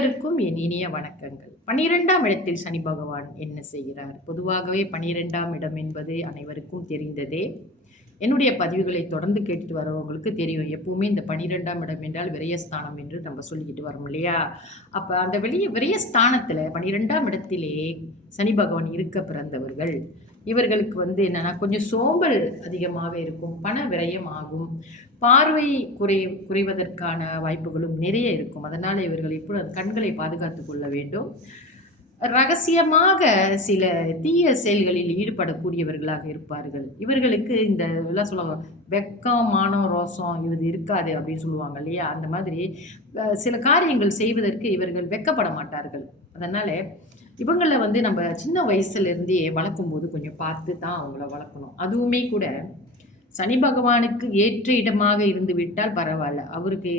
அனைவருக்கும் என் இனிய வணக்கங்கள். 12ஆம் இடத்தில் சனி பகவான் என்ன செய்கிறார்? பொதுவாகவே 12ஆம் இடம் என்பது அனைவருக்கும் தெரிந்ததே. என்னுடைய பதிவுகளை தொடர்ந்து கேட்டுட்டு வரவங்களுக்கு தெரியும். எப்பவுமே இந்த 12ஆம் இடம் என்றால் விரயஸ்தானம் என்று நம்ம சொல்லிக்கிட்டு வரோம் இல்லையா? அப்ப அந்த விரயஸ்தானத்துல 12ஆம் இடத்திலே சனி பகவான் இருக்க பிறந்தவர்கள். இவர்களுக்கு என்னன்னா, கொஞ்சம் சோம்பல் அதிகமாக இருக்கும். பண விரயம் ஆகும். பார்வை குறைவதற்கான வாய்ப்புகளும் நிறைய இருக்கும். அதனால இவர்கள் எப்பொழுதும் கண்களை பாதுகாத்துக் கொள்ள வேண்டும். ரகசியமாக சில தீய செயல்களில் ஈடுபடக்கூடியவர்களாக இருப்பார்கள். இவர்களுக்கு இந்த இதெல்லாம் சொல்லுவாங்க, வெட்கம், மானம், ரோசம் இது இருக்காது அப்படின்னு சொல்லுவாங்க இல்லையா? அந்த மாதிரி சில காரியங்கள் செய்வதற்கு இவர்கள் வெட்கப்பட மாட்டார்கள். அதனால இவங்கள நம்ம சின்ன வயசுலேருந்தே வளர்க்கும்போது கொஞ்சம் பார்த்து தான் அவங்கள வளர்க்கணும். அதுவுமே கூட சனி பகவானுக்கு ஏற்ற இடமாக இருந்து விட்டால் பரவாயில்ல. அவருக்கு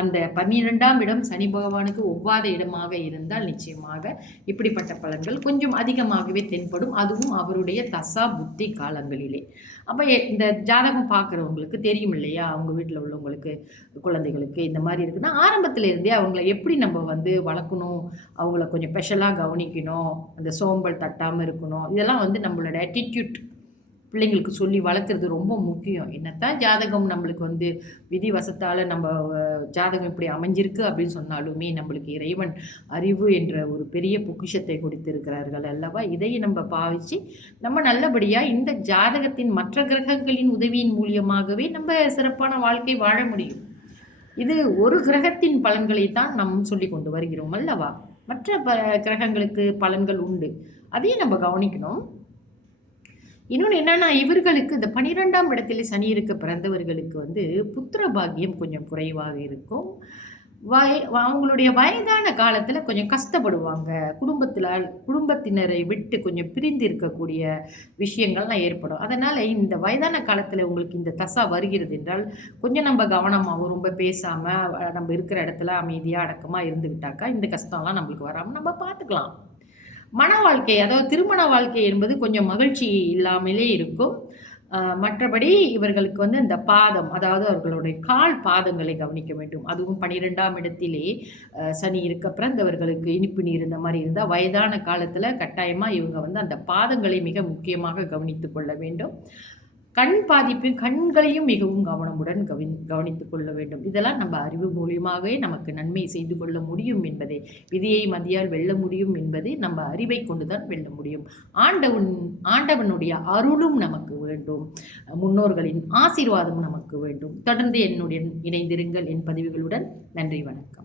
அந்த 12ஆம் இடம் சனி பகவானுக்கு ஒவ்வாத இடமாக இருந்தால் நிச்சயமாக இப்படிப்பட்ட பலன்கள் கொஞ்சம் அதிகமாகவே தென்படும். அதுவும் அவருடைய தசா புத்தி காலங்களிலே. அப்போ இந்த ஜாதகம் பார்க்குறவங்களுக்கு தெரியும் இல்லையா? அவங்க வீட்டில் உள்ளவங்களுக்கு, குழந்தைகளுக்கு இந்த மாதிரி இருக்குன்னா, ஆரம்பத்தில் இருந்தே அவங்கள எப்படி நம்ம வளர்க்கணும், அவங்கள கொஞ்சம் ஸ்பெஷலாக கவனிக்கணும், அந்த சோம்பல் தட்டாமல் இருக்கணும். இதெல்லாம் நம்மளோட ஆட்டிட்யூட் பிள்ளைங்களுக்கு சொல்லி வளர்க்குறது ரொம்ப முக்கியம். என்னத்தான் ஜாதகம் நம்மளுக்கு விதி வசத்தால் நம்ம ஜாதகம் இப்படி அமைஞ்சிருக்கு அப்படின்னு சொன்னாலுமே, நம்மளுக்கு இறைவன் அறிவு என்ற ஒரு பெரிய பொக்கிஷத்தை கொடுத்திருக்கிறார்கள் அல்லவா? இதையும் நம்ம பாவிச்சு நம்ம நல்லபடியாக இந்த ஜாதகத்தின் மற்ற கிரகங்களின் உதவியின் மூலியமாகவே நம்ம சிறப்பான வாழ்க்கை வாழ முடியும். இது ஒரு கிரகத்தின் பலன்களை தான் நாம் சொல்லி கொண்டு வருகிறோம் அல்லவா? மற்ற கிரகங்களுக்கு பலன்கள் உண்டு. அதையும் நம்ம கவனிக்கணும். இன்னொன்று என்னன்னா, இவர்களுக்கு இந்த 12ஆம் இடத்துல சனி இருக்க பிறந்தவர்களுக்கு புத்திர பாக்கியம் கொஞ்சம் குறைவாக இருக்கும். அவங்களுடைய வயதான காலத்தில் கொஞ்சம் கஷ்டப்படுவாங்க. குடும்பத்தினரை விட்டு கொஞ்சம் பிரிந்து இருக்கக்கூடிய விஷயங்கள்லாம் ஏற்படும். அதனால் இந்த வயதான காலத்தில் உங்களுக்கு இந்த தசா வருகிறது என்றால், கொஞ்சம் நம்ம கவனமாகவும் ரொம்ப பேசாமல் நம்ம இருக்கிற இடத்துல அமைதியாக அடக்கமாக இருந்துக்கிட்டாக்கா இந்த கஷ்டம்லாம் நம்மளுக்கு வராமல் நம்ம பார்த்துக்கலாம். மன வாழ்க்கை, அதாவது திருமண வாழ்க்கை என்பது கொஞ்சம் மகிழ்ச்சி இல்லாமலே இருக்கும். மற்றபடி இவர்களுக்கு இந்த பாதம், அதாவது அவர்களுடைய கால் பாதங்களை கவனிக்க வேண்டும். அதுவும் 12ஆம் இடத்திலே சனி இருக்க பிறந்தவர்களுக்கு இனிப்பு நீர் இந்த மாதிரி இருந்தால் வயதான காலத்தில் கட்டாயமாக இவங்க அந்த பாதங்களை மிக முக்கியமாக கவனித்து கொள்ள வேண்டும். கண் பாதிப்பு, கண்களையும் மிகவும் கவனமுடன் கவனித்துக் கொள்ள வேண்டும். இதெல்லாம் நம்ம அறிவு மூலியமாகவே நமக்கு நன்மை செய்து கொள்ள முடியும் என்பதை, விதியை மதியால் வெல்ல முடியும் என்பதை நம்ம அறிவை கொண்டுதான் வெல்ல முடியும். ஆண்டவனுடைய அருளும் நமக்கு வேண்டும். முன்னோர்களின் ஆசீர்வாதமும் நமக்கு வேண்டும். தொடர்ந்து என்னுடன் இணைந்திருங்கள் என் பதிவுகளுடன். நன்றி, வணக்கம்.